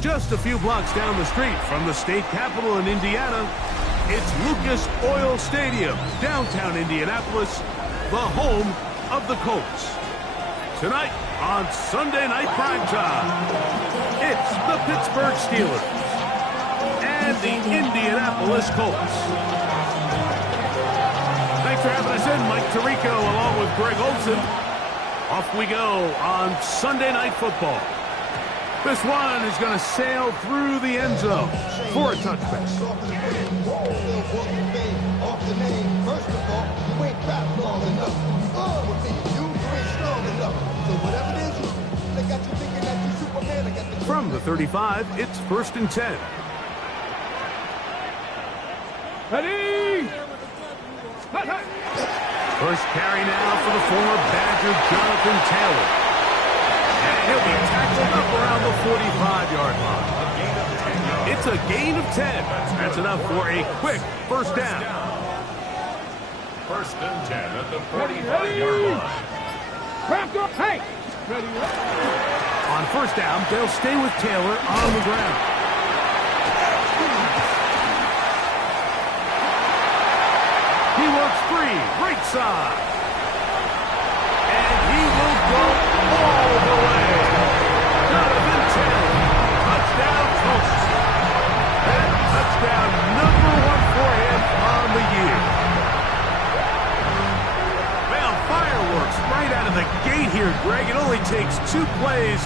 Just a few blocks down the street from the state capitol in Indiana, it's Lucas Oil Stadium, downtown Indianapolis, the home of the Colts. Tonight on Sunday Night Primetime, it's the Pittsburgh Steelers and the Indianapolis Colts. Thanks for having us in, Mike Tirico along with Greg Olson. Off we go on Sunday Night Football. This one is going to sail through the end zone for a touchback. From the 35, it's 1st and 10. Ready! First carry now for the former Badger Jonathan Taylor. And he'll be tackled up around the 45-yard line. It's a gain of 10. That's enough for a quick first down. 1st and 10 at the 45-yard line. Hey! On first down, they'll stay with Taylor on the ground. He works free, right side. And he will go all the way. Jonathan Taylor, touchdown Colts. And touchdown number 1 for him on the year. Well, fireworks right out of the gate here, Greg. It only takes 2 plays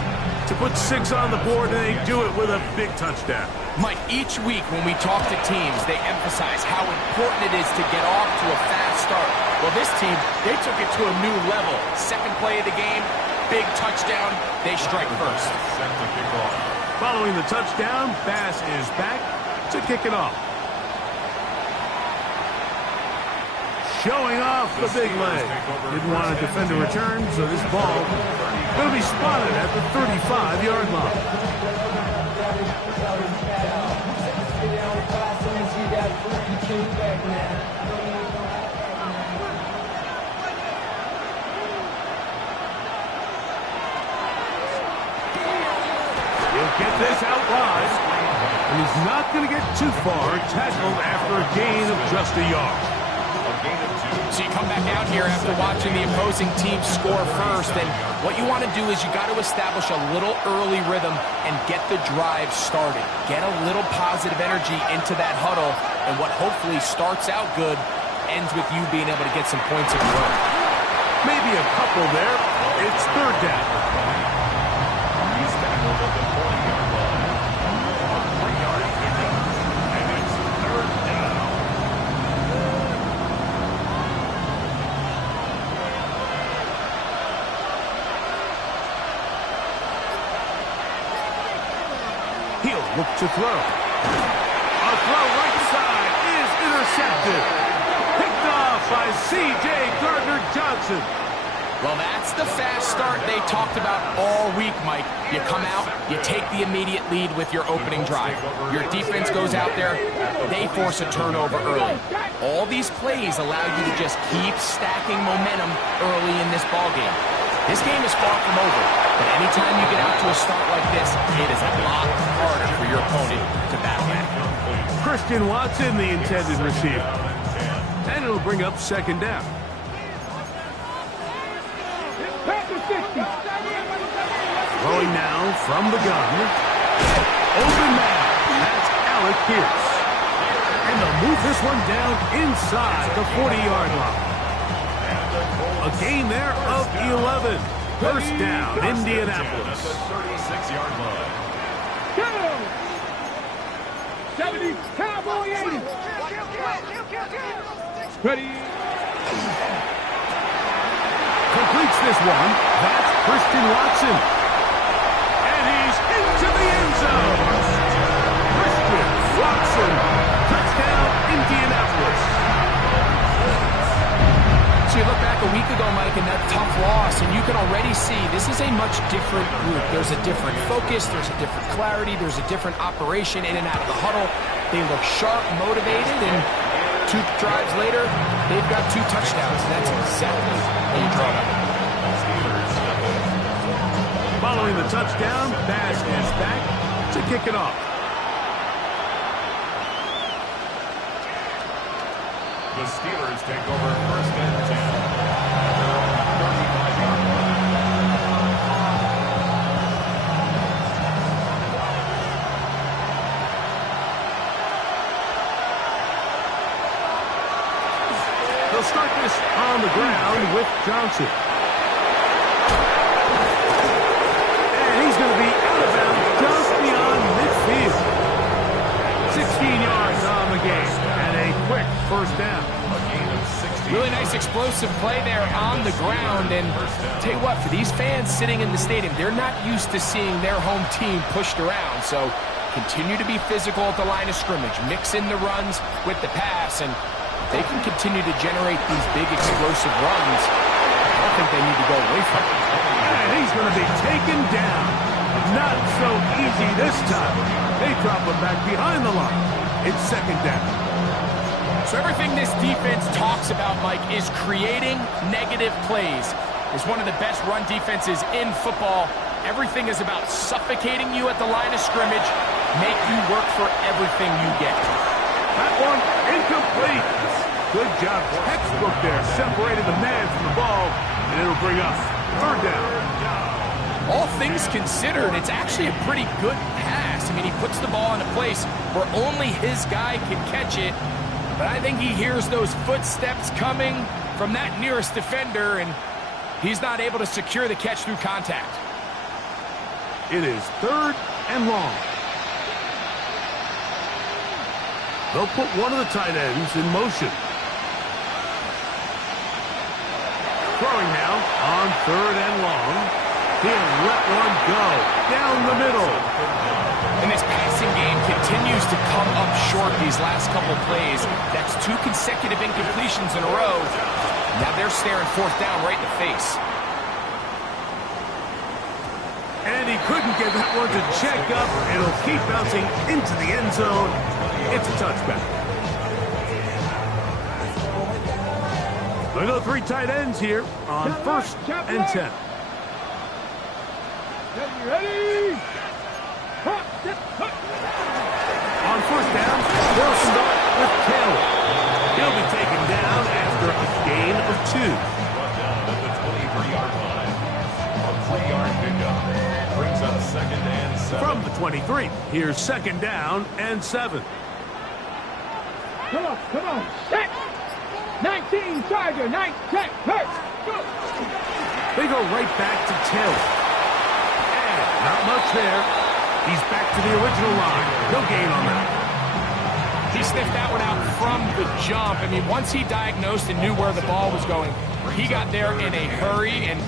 to put 6 on the board, and they do it with a big touchdown. Mike, each week when we talk to teams, they emphasize how important it is to get off to a fast start. Well, this team, they took it to a new level. Second play of the game, big touchdown, they strike first. Following the touchdown, Bass is back to kick it off. Showing off the big leg. Didn't want to defend a return, so this ball going to be spotted at the 35-yard line. He'll get this out wide, and he's not going to get too far, tackled after a gain of just a yard. So you come back out here after watching the opposing team score first, and what you want to do is you got to establish a little early rhythm and get the drive started. Get a little positive energy into that huddle, and what hopefully starts out good ends with you being able to get some points of your own. Maybe a couple there. It's 3rd down. He's tackled at the 40-yard line. A 3-yard pickup, and it's 3rd down. He'll look to throw. A throw right side is intercepted. Picked off by C.J. Gardner-Johnson. Well, that's the fast start they talked about all week, Mike. You come out, you take the immediate lead with your opening drive. Your defense goes out there, they force a turnover early. All these plays allow you to just keep stacking momentum early in this ballgame. This game is far from over, but anytime you get out to a start like this, it is a lot harder for your opponent to battle back. Christian Watson, the intended receiver. And it'll bring up 2nd down. Throwing now from the gun. Open man. That's Alec Pierce. And they'll move this one down inside the 40-yard line. A gain there of 11. 1st down, Indianapolis. 36-yard line. 70, Cowboy 80. Ready. Completes this one. That's Christian Watson. And he's into the end zone. Christian Watson. Touchdown, Indianapolis. So you look back a week ago, Mike, and that tough loss, and you can already see this is a much different group. There's a different focus, there's a different clarity, there's a different operation in and out of the huddle. They look sharp, motivated, and 2 drives later, they've got 2 touchdowns. That's exactly how you draw it up. Following the touchdown, pass is back to kick it off. The Steelers take over first and 10. At their own 35-yard line. They'll start this on the ground with Johnson. And he's going to be out of bounds just beyond midfield. 16 yards on the game and a quick first down. A gain of 16. Really nice explosive play there on the ground. And tell you what, for these fans sitting in the stadium, they're not used to seeing their home team pushed around. So continue to be physical at the line of scrimmage. Mix in the runs with the pass, and they can continue to generate these big explosive runs. I don't think they need to go away from it. And he's going to be taken down. Not so easy this time. They drop him back behind the line. It's second down. So everything this defense talks about, Mike, is creating negative plays. It's one of the best run defenses in football. Everything is about suffocating you at the line of scrimmage, make you work for everything you get. That one incomplete. Good job. Textbook there. Separated the man from the ball, and it'll bring us third down. All things considered, it's actually a pretty good pass. I mean, he puts the ball in a place where only his guy can catch it. But I think he hears those footsteps coming from that nearest defender, and he's not able to secure the catch through contact. It is third and long. They'll put one of the tight ends in motion. Throwing now on third and long. He'll let one go down the middle. And this passing game continues to come up short these last couple plays. That's 2 consecutive incompletions in a row. Now they're staring fourth down right in the face. And he couldn't get that one to check up. It'll keep bouncing into the end zone. It's a touchback. They go 3 tight ends here on first and 10. Ready? On first down, they'll start with Taylor. He'll be taken down after a gain of 2. Brought down at the 23-yard line. A 3-yard pickup brings up second and 7. From the 23, here's second down and 7. Come on. Set. 19, Tiger. 9, check. Hurt. Go. They go right back to Taylor. And not much there. He's back to the original line. No gain on that. He sniffed that one out from the jump. I mean, once he diagnosed and knew where the ball was going, he got there in a hurry, and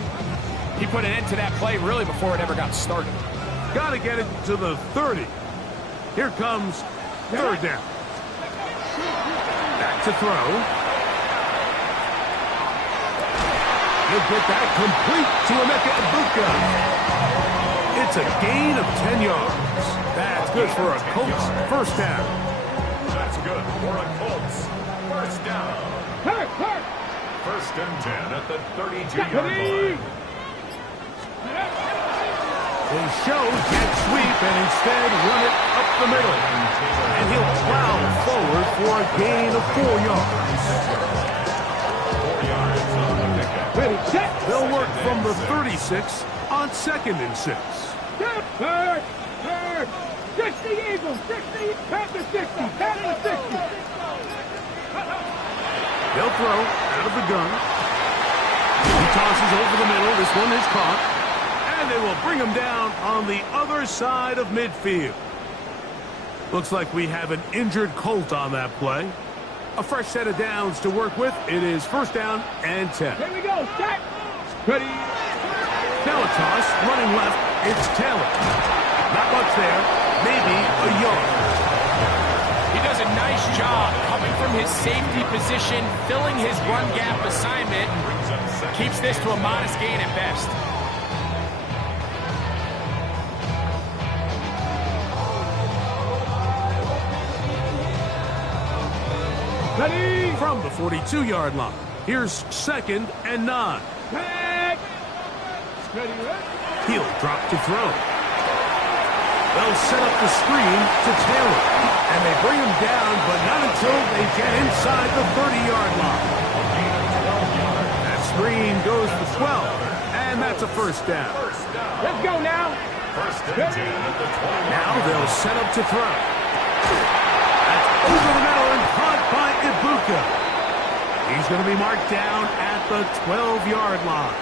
he put an end to that play really before it ever got started. Got to get it to the 30. Here comes third down. Back to throw. He'll get that complete to Emeka Ibuka. It's a gain of 10 yards. That's good for a Colts first down. That's good for a Colts first down. Hurt. First and 10 at the 32-yard line. They show jet sweep and instead run it up the middle. And he'll plow forward for a gain of 4 yards. 4 yards on the pickup. Ready, set. They'll work from the 36 on second and 6. Hurt. 60 Eagles. 60. Panther 60. Panther 60. They'll throw out of the gun. He tosses over the middle. This one is caught. And they will bring him down on the other side of midfield. Looks like we have an injured Colt on that play. A fresh set of downs to work with. It is first down and 10. Here we go. Set. Ready. Toss running left. It's Taylor. Not much there. Maybe a yard. He does a nice job coming from his safety position, filling his run gap assignment, and keeps this to a modest gain at best. Ready. From the 42-yard line, here's second and 9. Back. Ready. He'll drop to throw. They'll set up the screen to Taylor. And they bring him down, but not until they get inside the 30-yard line. That screen goes for 12, and that's a first down. Let's go now. First and 10 at the 20. Now they'll set up to throw. That's over the middle and caught by Ibuka. He's going to be marked down at the 12-yard line.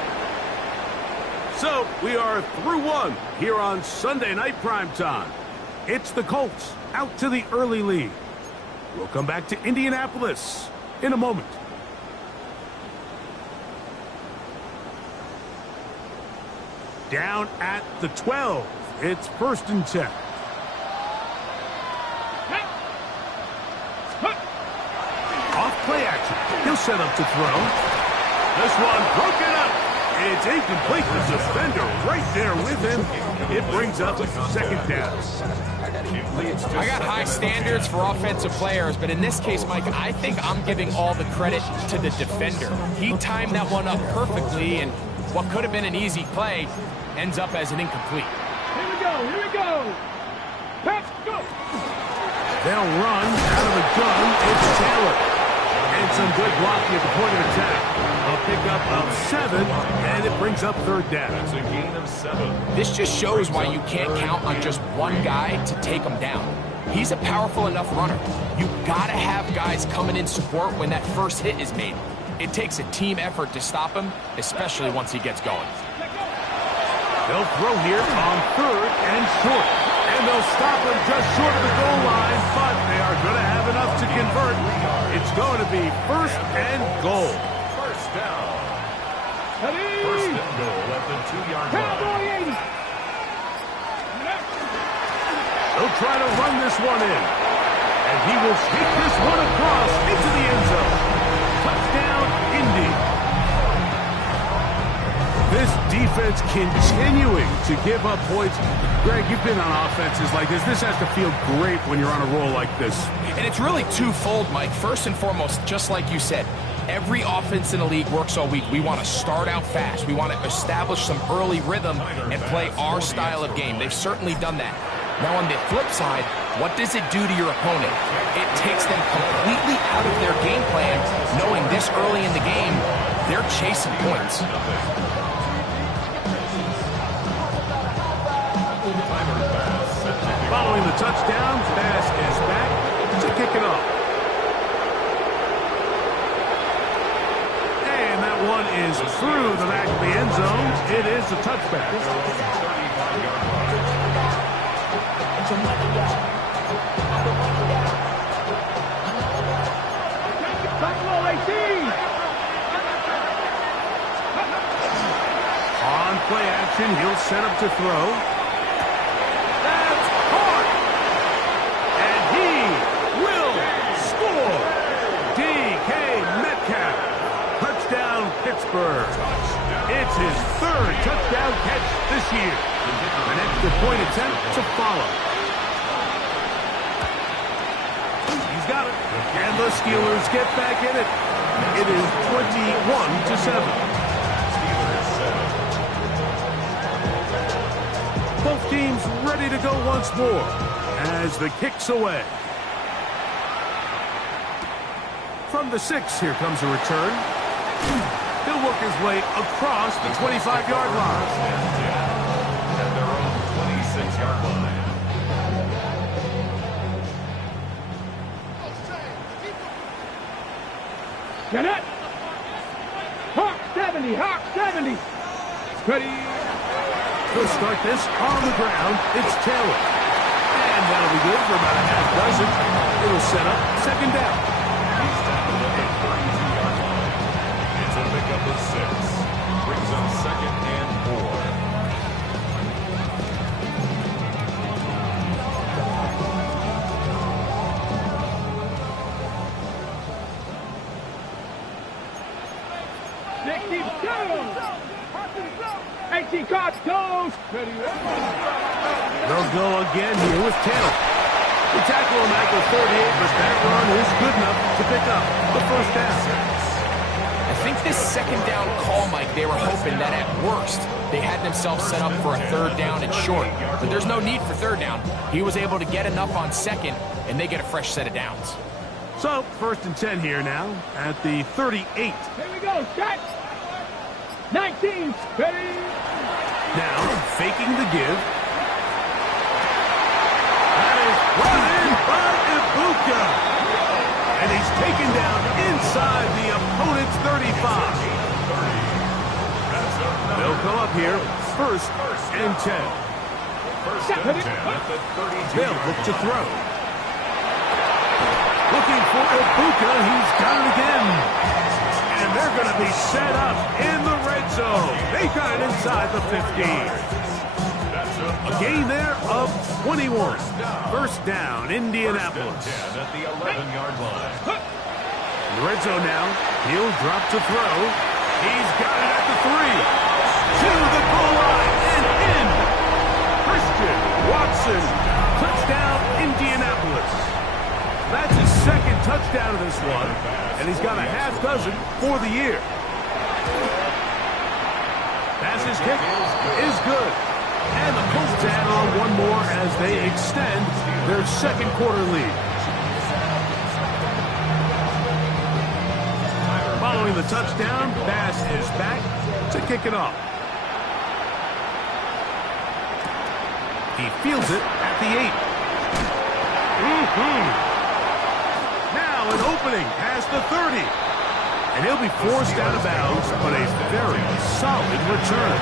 So we are through one here on Sunday Night Primetime. It's the Colts out to the early lead. We'll come back to Indianapolis in a moment. Down at the 12. It's first and 10. Off play action. He'll set up to throw. This one broken up. It's incomplete. The defender right there with him. It brings up second down. I got high standards for offensive players, but in this case, Mike, I think I'm giving all the credit to the defender. He timed that one up perfectly, and what could have been an easy play ends up as an incomplete. Here we go. Here we go. Let's go. They'll run out of the gun. It's Taylor. And some good blocking at the point of attack. A pickup of 7, and it brings up third down. That's a gain of 7. This just shows why you can't count on just one guy to take him down. He's a powerful enough runner. You gotta have guys coming in support when that first hit is made. It takes a team effort to stop him, especially once he gets going. They'll throw here on third and short. And they'll stop him just short of the goal line, but they are going to have enough to convert. It's going to be first and goal. First down. Ready? First and goal at the 2-yard line. Cowboy 80. They'll try to run this one in. And he will take this one across into the end zone. Touchdown, Indy. This defense continuing to give up points. Greg, you've been on offenses like this. This has to feel great when you're on a roll like this. And it's really twofold, Mike. First and foremost, just like you said, every offense in the league works all week. We want to start out fast. We want to establish some early rhythm and play our style of game. They've certainly done that. Now, on the flip side, what does it do to your opponent? It takes them completely out of their game plan, knowing this early in the game, they're chasing points. Following the touchdown, pass is back to kick it off. And that one is through the back of the end zone. It is a touchback. On play action, he'll set up to throw. Pittsburgh. It's his third touchdown catch this year. An extra point attempt to follow. He's got it. And the Steelers get back in it. It is 21-7. Both teams ready to go once more as the kick's away. From the 6, here comes a return. He'll work his way across the 25-yard line. At their own 26-yard line. Get it. Hawk 70. Hawk 70. Ready. He'll start this on the ground. It's Taylor. And that'll be good for about a half dozen. It'll set up second down. He's tackled at the 32-yard line. It's a pickup of 6. Brings up second and 4. Goes. They'll go again here with Taylor. The tackle him at the 38, but that run is good enough to pick up the first down. I think this second down call, Mike, they were hoping that at worst they had themselves set up for a third down and short. But there's no need for third down. He was able to get enough on second, and they get a fresh set of downs. So, 1st and 10 here now at the 38. Here we go, set. 19, steady. Now, faking the give. That is brought in by Ibuka. And he's taken down inside the opponent's 35. They'll come up here, 1st and 10. They'll look to throw. Looking for Ibuka, he's got it again. And they're going to be set up in the red zone. They got it inside the 15. A gain there of 21. 1st down, Indianapolis. At the 11-yard line. In the red zone now. He'll drop to throw. He's got it at the 3. To the goal line and in. Christian Watson. Touchdown, Indianapolis. That's his 2nd touchdown of this one. And he's got a half dozen for the year. Pass his kick is good. And the Colts add on one more as they extend their 2nd quarter lead. Following the touchdown, Bass is back to kick it off. He fields it at the 8. Now an opening past the 30. And he'll be forced out of bounds, but a very solid return.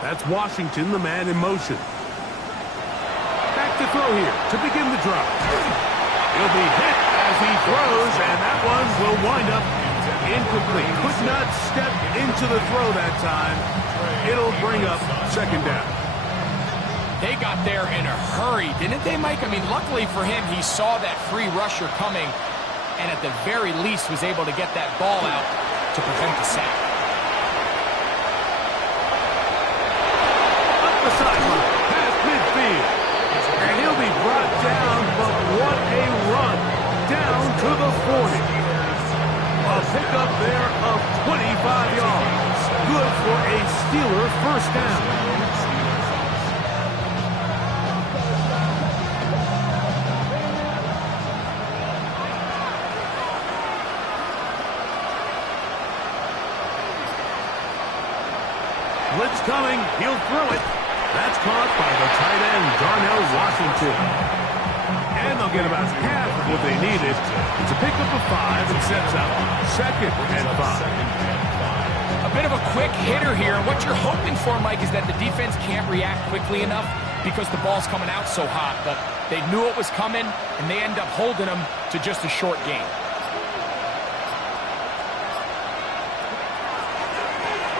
That's Washington, the man in motion. Back to throw here to begin the drive. He'll be hit as he throws, and that one will wind up incomplete. Could not step into the throw that time. It'll bring up 2nd down. They got there in a hurry, didn't they, Mike? I mean, luckily for him, he saw that free rusher coming, and at the very least was able to get that ball out to prevent the sack. The sideline, past midfield. And he'll be brought down, but what a run. Down to the 40. A pickup there of 25 yards. Good for a Steeler 1st down. Blitz coming, he'll throw it. That's caught by the tight end, Darnell Washington. And they'll get about half of what they needed. It's a pickup of 5 and sets up 2nd and 5. A bit of a quick hitter here, and what you're hoping for, Mike, is that the defense can't react quickly enough because the ball's coming out so hot. But they knew it was coming, and they end up holding them to just a short gain.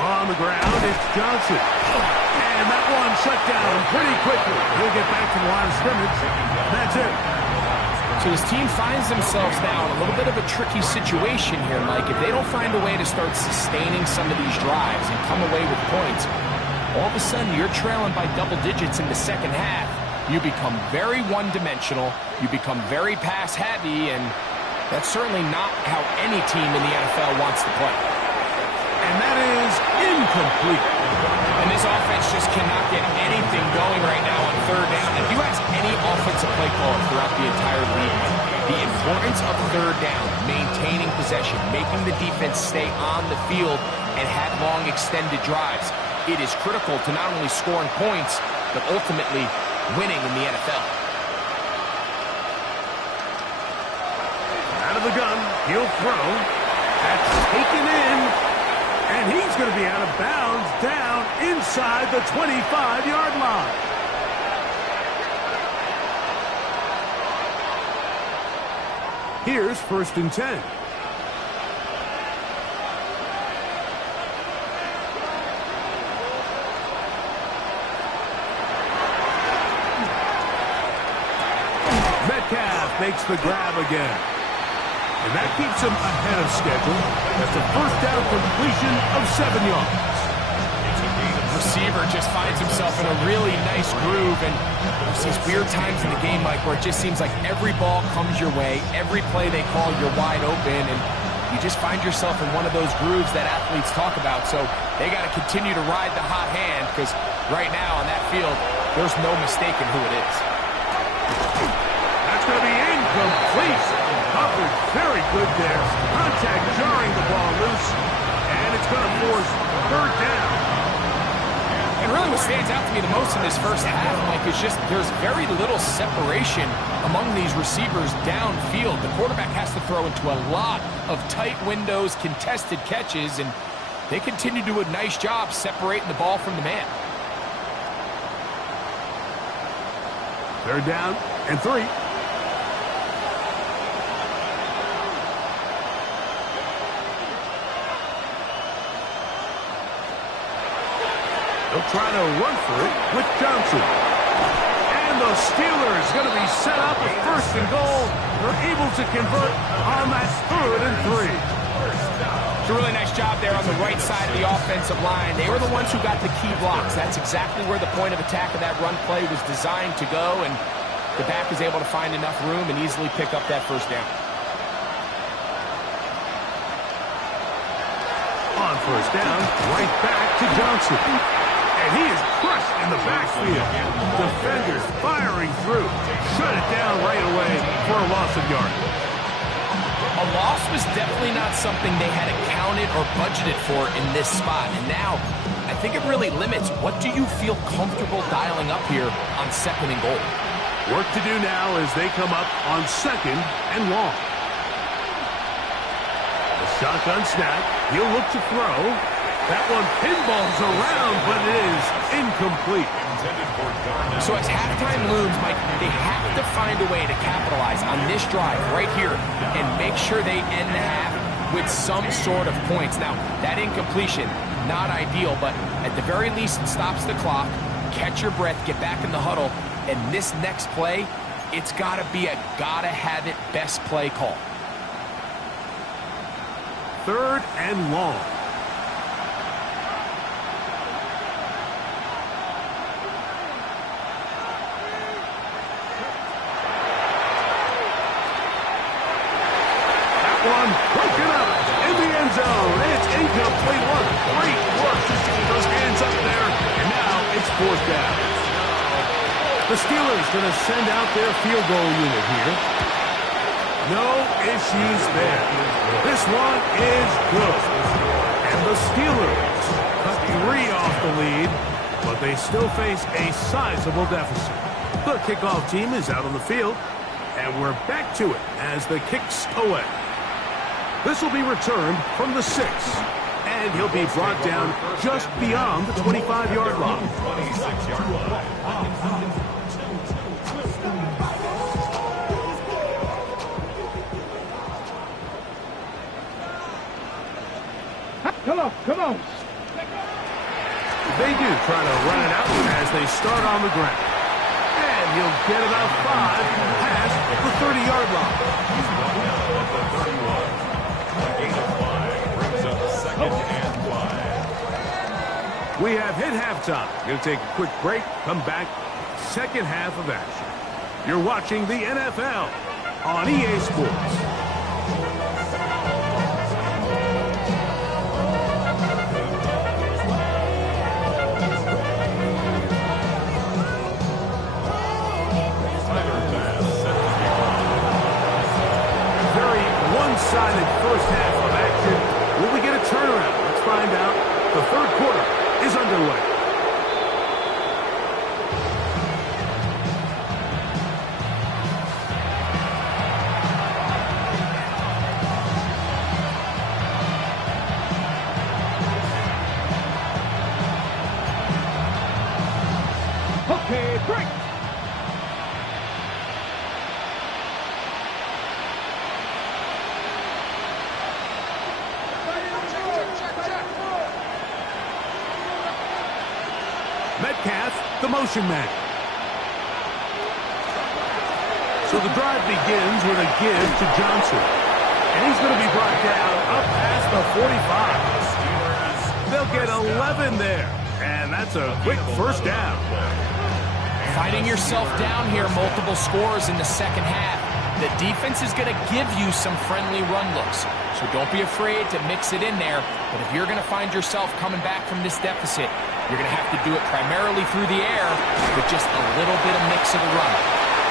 On the ground, it's Johnson. And that one shut down pretty quickly. He'll get back to the line of scrimmage. That's it. So his team finds themselves now in a little bit of a tricky situation here, Mike. If they don't find a way to start sustaining some of these drives and come away with points, all of a sudden you're trailing by double digits in the 2nd half. You become very one-dimensional. You become very pass-heavy, and that's certainly not how any team in the NFL wants to play. And that is incomplete. And this offense just cannot get anything going right now on 3rd down. If you ask any offensive play caller throughout the entire league, the importance of 3rd down, maintaining possession, making the defense stay on the field and have long extended drives, it is critical to not only scoring points, but ultimately winning in the NFL. Out of the gun, he'll throw. That's taken in. And he's going to be out of bounds down inside the 25-yard line. Here's 1st and 10. Metcalf makes the grab again. And that keeps him ahead of schedule. That's a first down completion of 7 yards. Receiver just finds himself in a really nice groove, and there's these weird times in the game, Mike, where it just seems like every ball comes your way, every play they call, you're wide open, and you just find yourself in one of those grooves that athletes talk about. So they got to continue to ride the hot hand, because right now on that field, there's no mistaking who it is. That's going to be incomplete. Covered very good there. Contact jarring the ball loose, and it's going to force third down. And really what stands out to me the most in this first half, Mike, is just there's very little separation among these receivers downfield. The quarterback has to throw into a lot of tight windows, contested catches, and they continue to do a nice job separating the ball from the man. Third down and 3. They'll try to run for it with Johnson. And the Steelers going to be set up with first and goal. They're able to convert on that 3rd and 3. It's a really nice job there on the right side of the offensive line. They were the ones who got the key blocks. That's exactly where the point of attack of that run play was designed to go, and the back is able to find enough room and easily pick up that first down. On first down, right back to Johnson. And he is crushed in the backfield. Defenders firing through. Shut it down right away for a loss of yardage. A loss was definitely not something they had accounted or budgeted for in this spot. And now, I think it really limits what do you feel comfortable dialing up here on 2nd and goal. Work to do now as they come up on 2nd and long. The shotgun snap. He'll look to throw. That one pinballs around, but it is incomplete. So as halftime looms, Mike, they have to find a way to capitalize on this drive right here and make sure they end the half with some sort of points. Now, that incompletion, not ideal, but at the very least, it stops the clock. Catch your breath, get back in the huddle, and this next play, it's got to be a gotta-have-it best play call. 3rd and long. One broken up in the end zone. It's incomplete. What great work to keep those hands up there. And now it's 4th down. The Steelers going to send out their field goal unit here. No issues there. This one is good. And the Steelers cut 3 off the lead, but they still face a sizable deficit. The kickoff team is out on the field, and we're back to it as the kicks away. This will be returned from the 6, and he'll be brought down just beyond the 25-yard line. 26-yard line. Come on. They do try to run it out as they start on the ground. And he'll get about 5 past the 30-yard line. He's brought down at the 31. Gain of 5 brings up 2nd and 5. We have hit halftime. Going to take a quick break, come back, second half of action. You're watching the NFL on EA Sports. One-sided first half of action. Will we get a turnaround? Let's find out. The 3rd quarter is underway. Okay, break. Metcalf, the motion man. So the drive begins with a give to Johnson. And he's going to be brought down up past the 45. They'll get 11 there. And that's a quick first down. Finding yourself down here, multiple scores in the second half. The defense is going to give you some friendly run looks. So don't be afraid to mix it in there. But if you're going to find yourself coming back from this deficit, you're going to have to do it primarily through the air with just a little bit of mix of the run.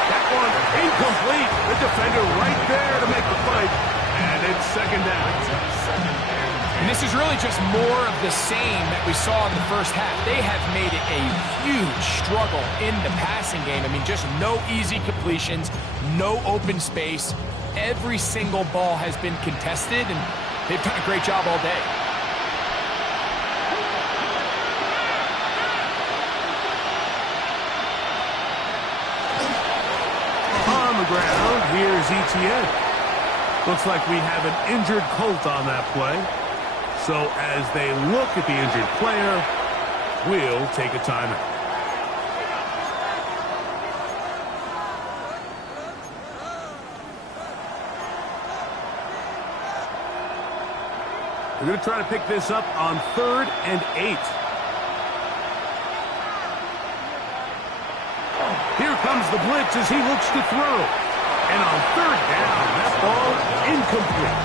That one incomplete. The defender right there to make the fight. And it's second down. And this is really just more of the same that we saw in the first half. They have made it a huge struggle in the passing game. I mean, just no easy completions, no open space. Every single ball has been contested, and they've done a great job all day. On the ground, here's Etienne. Looks like we have an injured Colt on that play. So as they look at the injured player, we'll take a timeout. We're going to try to pick this up on 3rd and 8. Here comes the blitz as he looks to throw. And on 3rd down, that ball incomplete.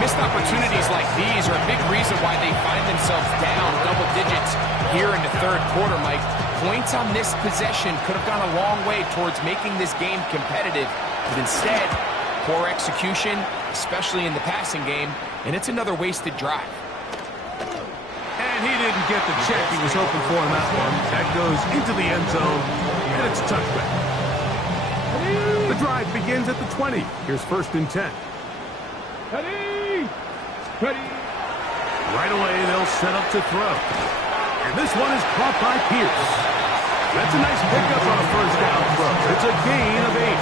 Missed opportunities like these are a big reason why they find themselves down double digits here in the third quarter, Mike. Points on this possession could have gone a long way towards making this game competitive, but instead, poor execution, especially in the passing game, and it's another wasted drive. And he didn't get the check he was hoping for in that one. That goes into the end zone, and it's a touchback. The drive begins at the 20. Here's 1st and 10. Ready. Ready. Right away, they'll set up to throw. And this one is caught by Pierce. That's a nice pickup on a first down throw. It's a gain of 8.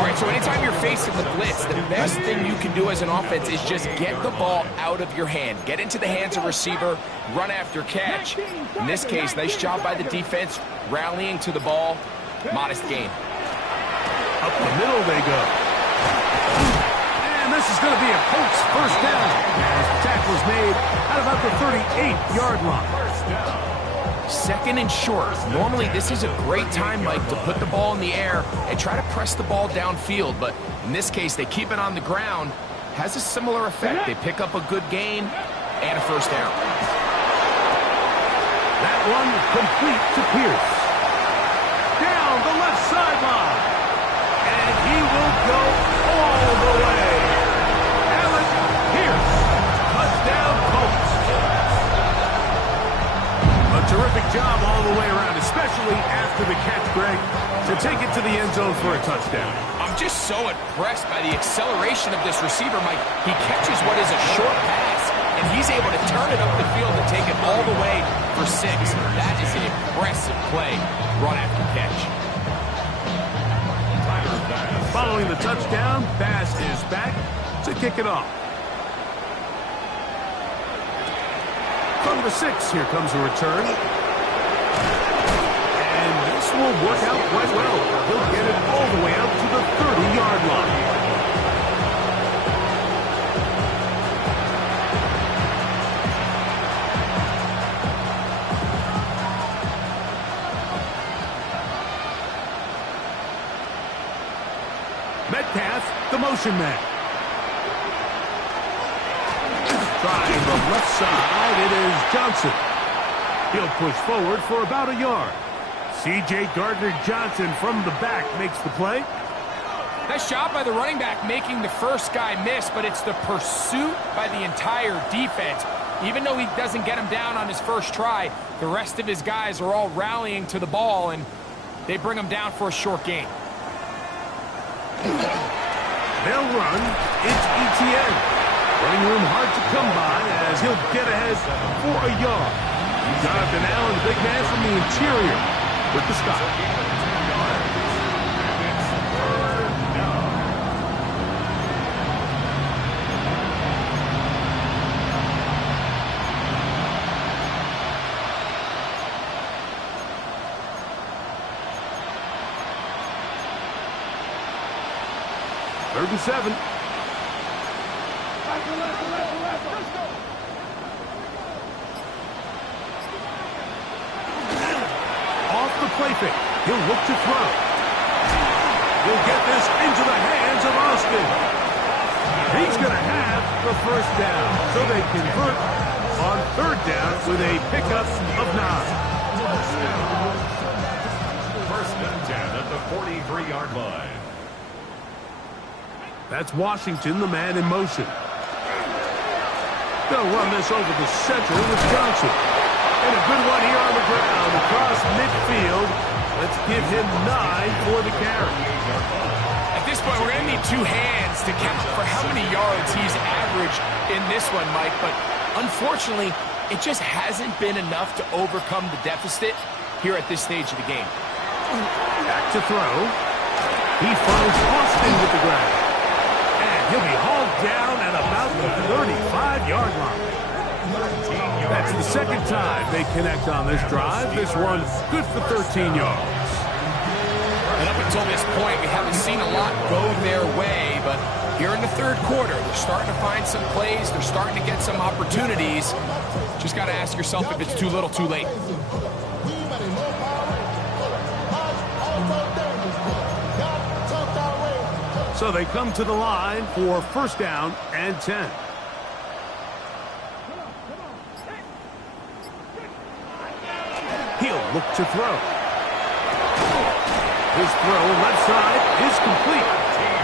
All right, so anytime you're facing the blitz, the best thing you can do as an offense is just get the ball out of your hand. Get into the hands of receiver, run after catch. In this case, nice job by the defense, rallying to the ball. Modest gain. Up the middle they go. And this is going to be a Colts first down. As the tackle's made at about the 38-yard line. 2nd and short. Normally, this is a great time, Mike, to put the ball in the air and try to press the ball downfield. But in this case, they keep it on the ground. Has a similar effect. They pick up a good gain and a first down. That one complete to Pierce. Down the left sideline. And he will go all the way. Alec Pierce. Touchdown, Colts. A terrific job all the way around, especially after the catch, Greg, to take it to the end zone for a touchdown. I'm just so impressed by the acceleration of this receiver, Mike. He catches what is a short pass, and he's able to turn it up the field and take it all the way for 6. That is an impressive play, run after catch. Following the touchdown, Bass is back to kick it off. From the 6, here comes a return. And this will work out quite well. He'll get it all the way out to the 30-yard line. Metcalf, the motion man. Trying the left side, it is Johnson. He'll push forward for about a yard. C.J. Gardner-Johnson from the back makes the play. Nice job by the running back making the first guy miss, but it's the pursuit by the entire defense. Even though he doesn't get him down on his first try, the rest of his guys are all rallying to the ball, and they bring him down for a short gain. They'll run. It's Etienne. Running room hard to come by as he'll get ahead for a yard. Jonathan Allen, the big man from the interior, with the stop. 3rd and 7. Off the play fake. He'll look to throw. He'll get this into the hands of Austin. He's going to have the 1st down. So they convert on 3rd down with a pickup of 9. 1st and 10 at the 43-yard line. That's Washington, the man in motion. They'll run this over the center with Johnson. And a good one here on the ground across midfield. Let's give him 9 for the carry. At this point, we're going to need 2 hands to count for how many yards he's averaged in this one, Mike. But unfortunately, it just hasn't been enough to overcome the deficit here at this stage of the game. Back to throw. He finds Austin with the grab. And he'll be hauled down at about the 35-yard line. That's the 2nd time they connect on this drive. This one good for 13 yards. And up until this point, we haven't seen a lot go their way, but here in the 3rd quarter, they're starting to find some plays. They're starting to get some opportunities. Just got to ask yourself if it's too little, too late. So they come to the line for 1st down and 10. He'll look to throw. His throw left side is complete.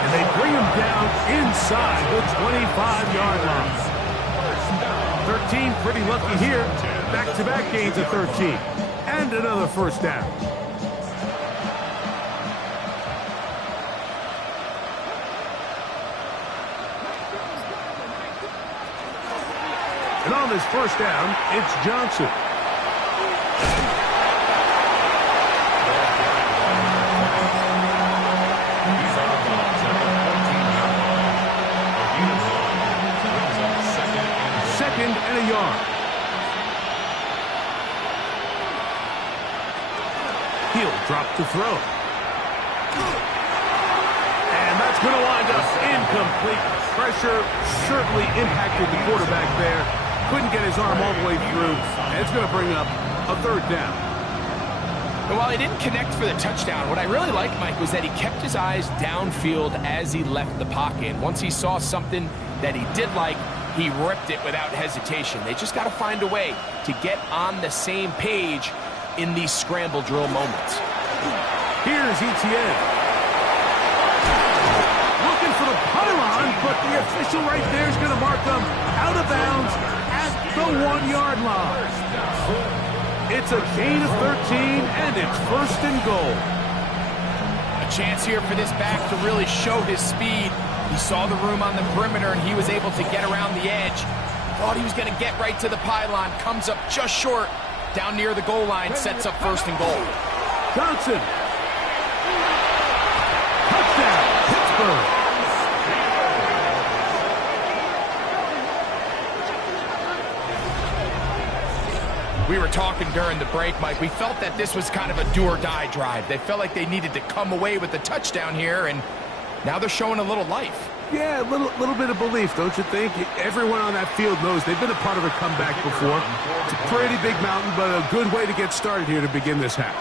And they bring him down inside the 25-yard line. 13 pretty lucky here. Back-to-back gains of 13. And another 1st down. And on this 1st down, it's Johnson. He's on the box at the 14-yard line. A unit brings up 2nd and a yard. He'll drop to throw. And that's going to wind up incomplete. Pressure certainly impacted the quarterback there. Couldn't get his arm all the way through. And it's going to bring up a 3rd down. And while he didn't connect for the touchdown, what I really liked, Mike, was that he kept his eyes downfield as he left the pocket. And once he saw something that he did like, he ripped it without hesitation. They just got to find a way to get on the same page in these scramble drill moments. Here's Etienne. Looking for the pylon, but the official right there is going to mark him out of bounds at the 1-yard line. It's a gain of 13, and it's 1st and goal. A chance here for this back to really show his speed. He saw the room on the perimeter, and he was able to get around the edge. Thought he was going to get right to the pylon. Comes up just short. Down near the goal line, sets up 1st and goal. Johnson. Touchdown, Pittsburgh. We were talking during the break, Mike. We felt that this was kind of a do-or-die drive. They felt like they needed to come away with the touchdown here, and now they're showing a little life. Yeah, a little bit of belief, don't you think? Everyone on that field knows they've been a part of a comeback before. It's a pretty big mountain, but a good way to get started here to begin this half.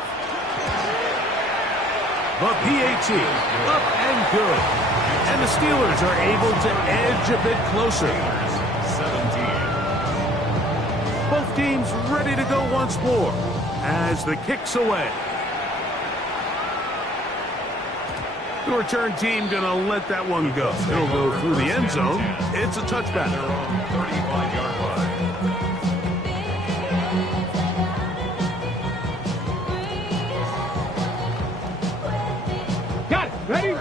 The PAT, up and good. And the Steelers are able to edge a bit closer. 17. Both teams ready to go once more as the kick's away. The return team going to let that one go. It'll go through the end zone. It's a touchback. Their own 35-yard line. Got it. Ready?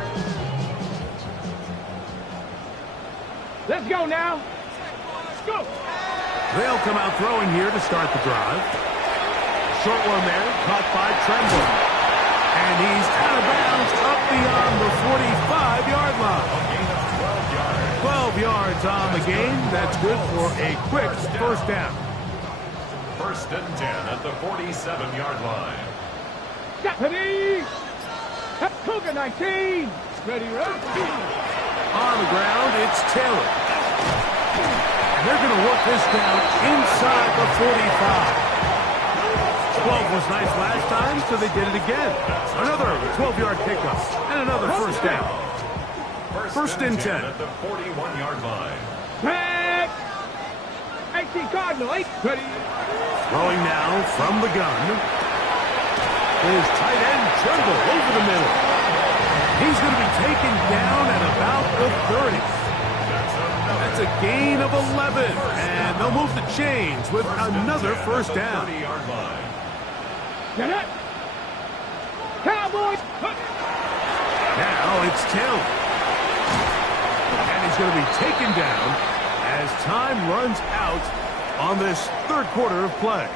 Let's go now. Let's go. They'll come out throwing here to start the drive. Short one there, caught by Tremble. And he's out of bounds up beyond the 45-yard line. 12 yards on the game. That's good for a quick 1st down. 1st and 10 at the 47-yard line. Ready? Cougar 19. Ready, ready. On the ground, it's Taylor. And they're going to work this down inside the 45. 12 was nice last time, so they did it again. Another 12-yard pickup and another first down. First and 10. At the 41-yard line. Pass. 18 Cardinal. 8. Ready. Throwing now from the gun. His tight end Tremble over the middle. He's going to be taken down at about the 30. That's a gain of 11. And they'll move the chains with another first down. 30-yard line. Get it. Cowboys. Now it's Taylor. And he's going to be taken down as time runs out on this third quarter of play.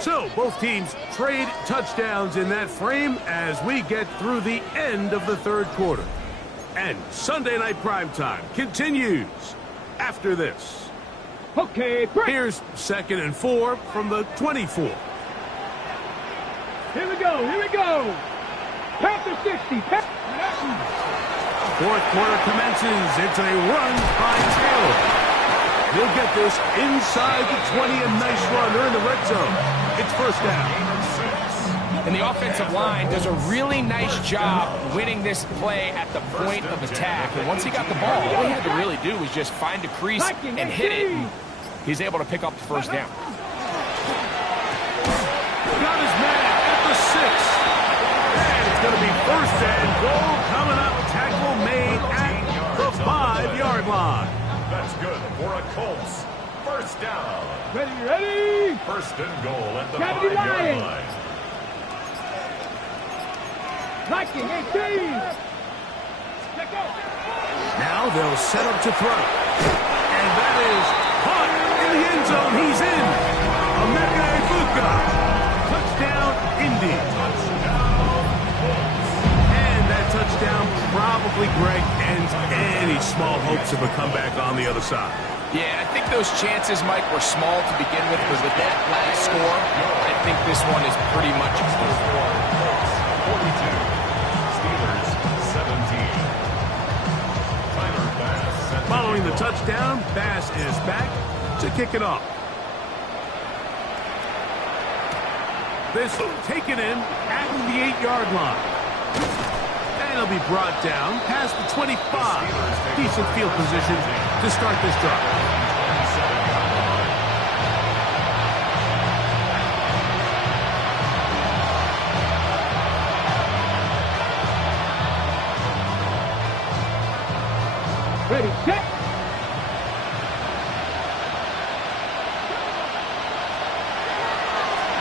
So both teams trade touchdowns in that frame as we get through the end of the third quarter. And Sunday Night Primetime continues after this. Okay, break. Here's 2nd and 4 from the 24. Here we go. Here we go. Panther 60. Fourth quarter commences. It's a run by Taylor. He'll get this inside the 20, a nice run. They're in the red zone. It's first down. And the offensive line does a really nice job winning this play at the point of attack. And once he got the ball, all he had to really do was just find a crease and hit it. And he's able to pick up the first down. Got his man at the 6. And it's going to be first and goal coming up. Tackle made at the 5-yard line. That's good for a Colts. First down. Ready. First and goal at the Gravity 5-yard line. line. Viking 18. Check out. Now they'll set up to throw. And that is caught in the end zone. He's in. Emeka Ibuka. Touchdown, Indy. And that touchdown probably, Greg, ends any small hopes of a comeback on the other side. Yeah, I think those chances, Mike, were small to begin with, but with that last score, I think this one is pretty much over. 42. Steelers 17. Tyler Bass. Following the touchdown, Bass is back to kick it off. This taken in at the 8-yard line. And he'll be brought down past the 25. Decent field position to start this drive. Ready, set.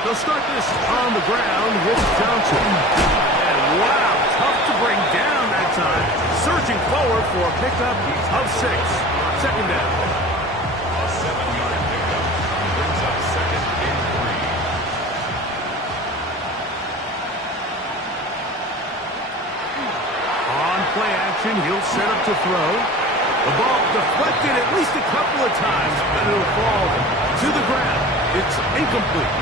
They'll start this on the ground with Johnson. And wow, tough to bring down that time. Surging forward for a pickup of 6. Second down. A 7-yard pickup brings up 2nd and 3. On play action, he'll set up to throw. The ball deflected at least a couple of times, and it'll fall to the ground. It's incomplete.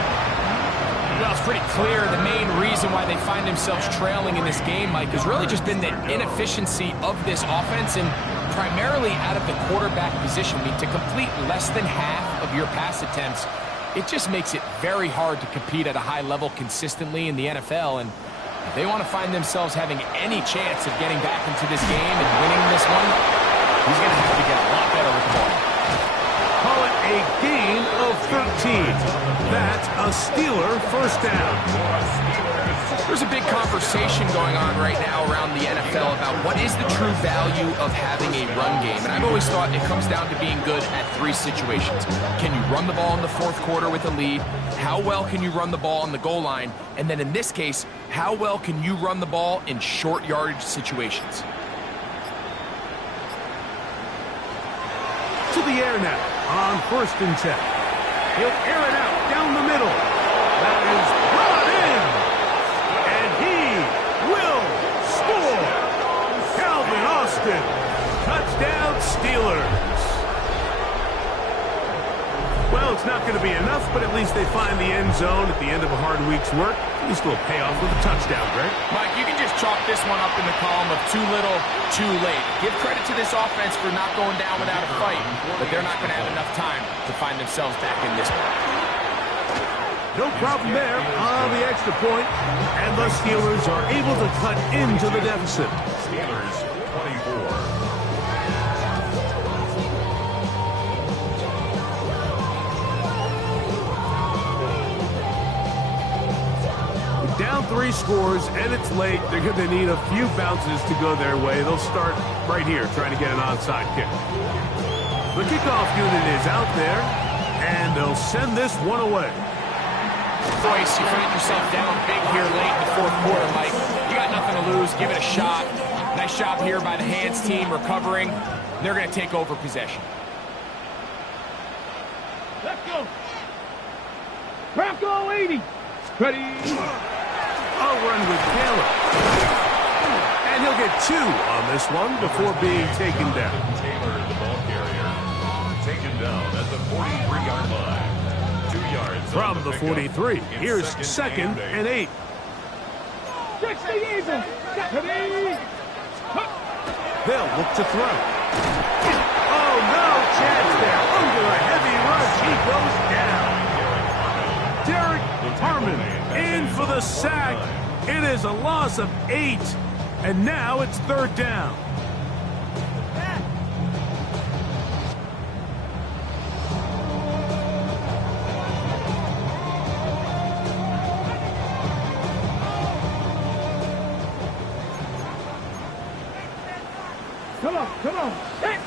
Well, it's pretty clear the main reason why they find themselves trailing in this game, Mike, has really just been the inefficiency of this offense and primarily out of the quarterback position. I mean, to complete less than half of your pass attempts, it just makes it very hard to compete at a high level consistently in the NFL. And if they want to find themselves having any chance of getting back into this game and winning this one, he's going to have to get a lot better with the ball. Call it a gain of 13. That's a Steeler first down. There's a big conversation going on right now around the NFL about what is the true value of having a run game. And I've always thought it comes down to being good at 3 situations. Can you run the ball in the fourth quarter with a lead? How well can you run the ball on the goal line? And then in this case, how well can you run the ball in short yardage situations? To the air now on 1st and 10. He'll air it out down the middle. That is brought in. And he will score. Calvin Austin. Touchdown Steelers. Well, Well, it's not going to be enough, but at least they find the end zone at the end of a hard week's work. At least it'll pay off with a touchdown, Greg. Mike, you can just chalk this one up in the column of too little, too late. Give credit to this offense for not going down without a fight, but they're not going to have enough time to find themselves back in this one. No problem there on the extra point, and the Steelers are able to cut into the deficit. Steelers 24. Down 3 scores, and it's late. They're going to need a few bounces to go their way. They'll start right here, trying to get an onside kick. The kickoff unit is out there, and they'll send this one away. Boyce, you find yourself down big here late in the fourth quarter, Mike. You got nothing to lose. Give it a shot. Nice job here by the hands team recovering. They're going to take over possession. Let's go. Bronco 80. Ready. I'll run with Taylor. And he'll get 2 on this one before being taken down. Taylor, the ball carrier, taken down at the 43-yard line. 2 yards from the 43. Here's second and 8. 60 Eagles. Ready. They'll look to throw. Oh, no chance there. Under a heavy rush, he goes down. Derek Harmon in for the sack. It is a loss of 8, and now it's 3rd down. Come on, come on. Hey.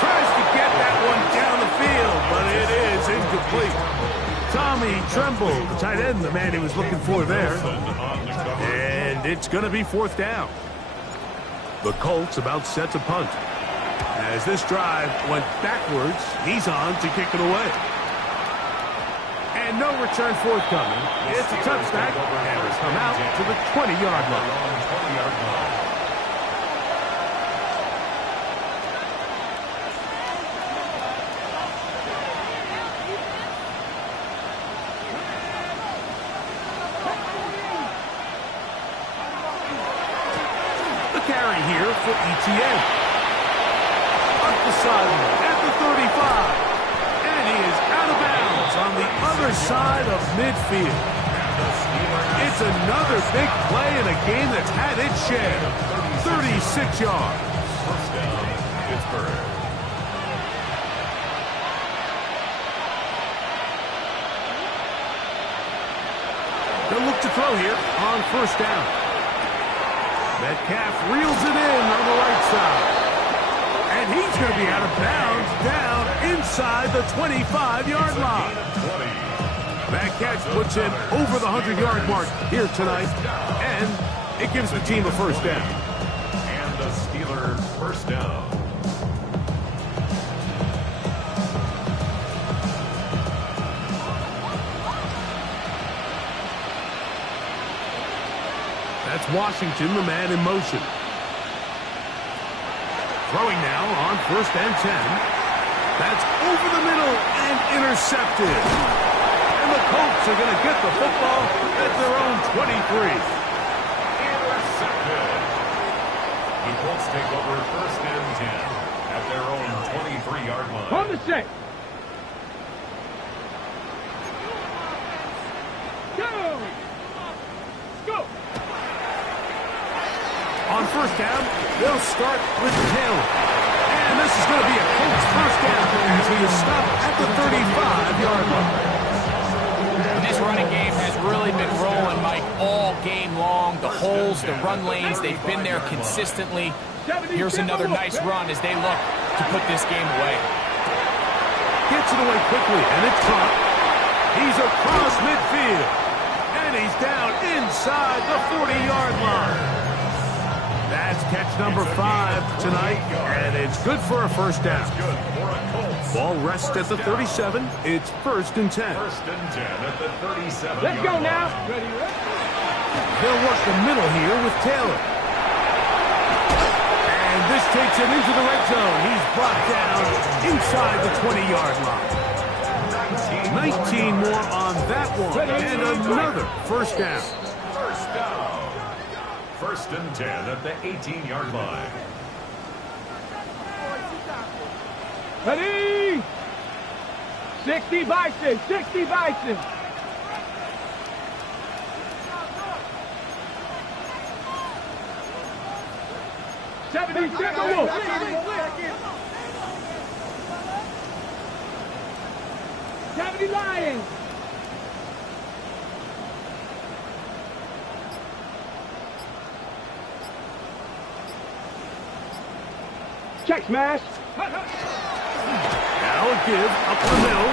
Tries to get that one down the field, but it is incomplete. Tommy Tremble, the tight end, the man he was looking for there. And it's going to be 4th down. The Colts about set to punt. As this drive went backwards, he's on to kick it away. And no return forthcoming. It's a touchback, and it's come out to the 20-yard line. Carry here for ETN. Up the sideline at the 35. And he is out of bounds on the other side of midfield. It's another big play in a game that's had its share. 36 yards. First down, Pittsburgh. They'll look to throw here on 1st down. Metcalf reels it in on the right side. And he's going to be out of bounds down inside the 25-yard line. That catch puts him over the 100-yard mark here tonight. And it gives the team a 1st down. And the Steelers' 1st down. That's Washington, the man in motion. Throwing now on 1st and 10. That's over the middle and intercepted. And the Colts are going to get the football at their own 23. Intercepted. The Colts take over 1st and 10 at their own 23-yard line. On the set. Go. Go. On 1st down, they'll start with Taylor. And this is going to be a Colts 1st down as he is stopped at the 35-yard line. This running game has really been rolling, Mike, all game long. The holes, the run lanes, they've been there consistently. Here's another nice run as they look to put this game away. Gets it away quickly, and it's caught. He's across midfield. And he's down inside the 40-yard line. That's catch number 5 tonight, and it's good for a 1st down. Ball rests at the 37. It's 1st and 10. 1st and 10 at the 37. Let's go now. Ready, They'll work the middle here with Taylor. And this This takes him into the red zone. He's brought down inside the 20-yard line. 19 more on that one, and another first down. First down. First and 10 at the 18-yard line. Ready? 60 Bison, 60 Bison. Seventy Lions. Check smash. Now a give up the middle,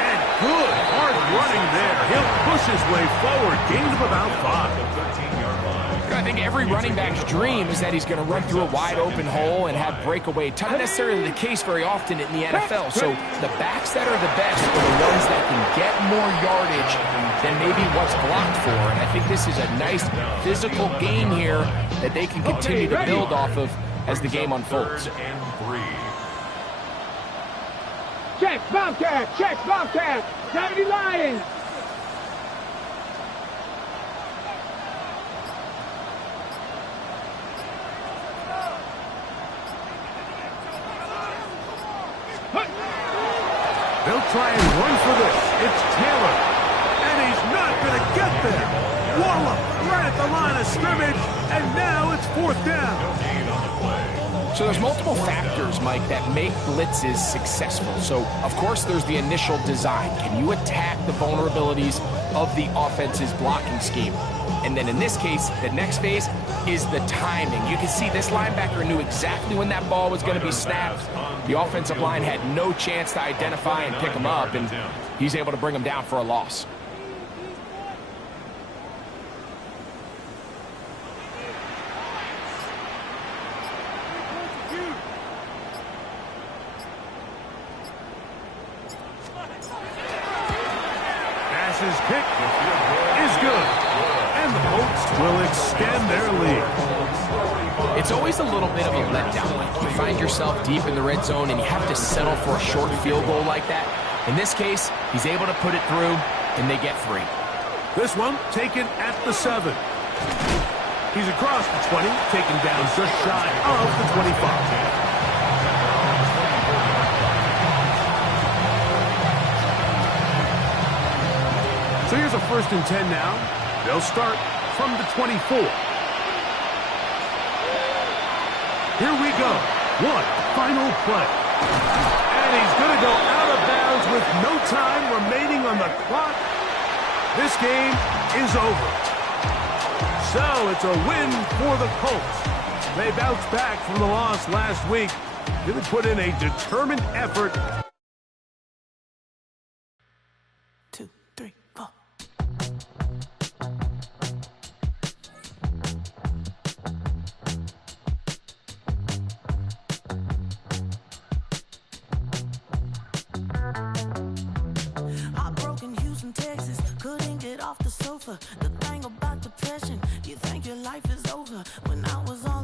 and good hard running there. He'll push his way forward, gain of about 5. The 13-yard line. I think every running back's dream is that he's going to run through a wide open hole and have breakaway. Not necessarily the case very often in the NFL. So the backs that are the best are the ones that can get more yardage than maybe what's blocked for. And I think this is a nice physical game here that they can continue to build off of as the game unfolds. Third and 3. Check Bobcat, 70 Lions. They'll try and run for this. It's Taylor, and he's not going to get there. Wallop right at the line of scrimmage, and now it's 4th down. Gain on the play. So there's multiple factors, Mike, that make blitzes successful. So, of course, there's the initial design. Can you attack the vulnerabilities of the offense's blocking scheme? And then in this case, the next phase is the timing. You can see this linebacker knew exactly when that ball was going to be snapped. The offensive line had no chance to identify and pick him up, and he's able to bring him down for a loss. His kick is good, and the Colts will extend their lead. It's always a little bit of a letdown. Like you find yourself deep in the red zone and you have to settle for a short field goal like that. In this case, he's able to put it through, and they get 3. This one taken at the 7. He's across the 20, taken down just shy of the 25. So here's a 1st and 10 now. They'll start from the 24. Here we go. One final play. And he's going to go out of bounds with no time remaining on the clock. This game is over. So it's a win for the Colts. They bounced back from the loss last week. Really put in a determined effort. 2, 3, 4. Heartbroken Houston, Texas, couldn't get off the sofa. The thing about depression, you think your life is over. When I was all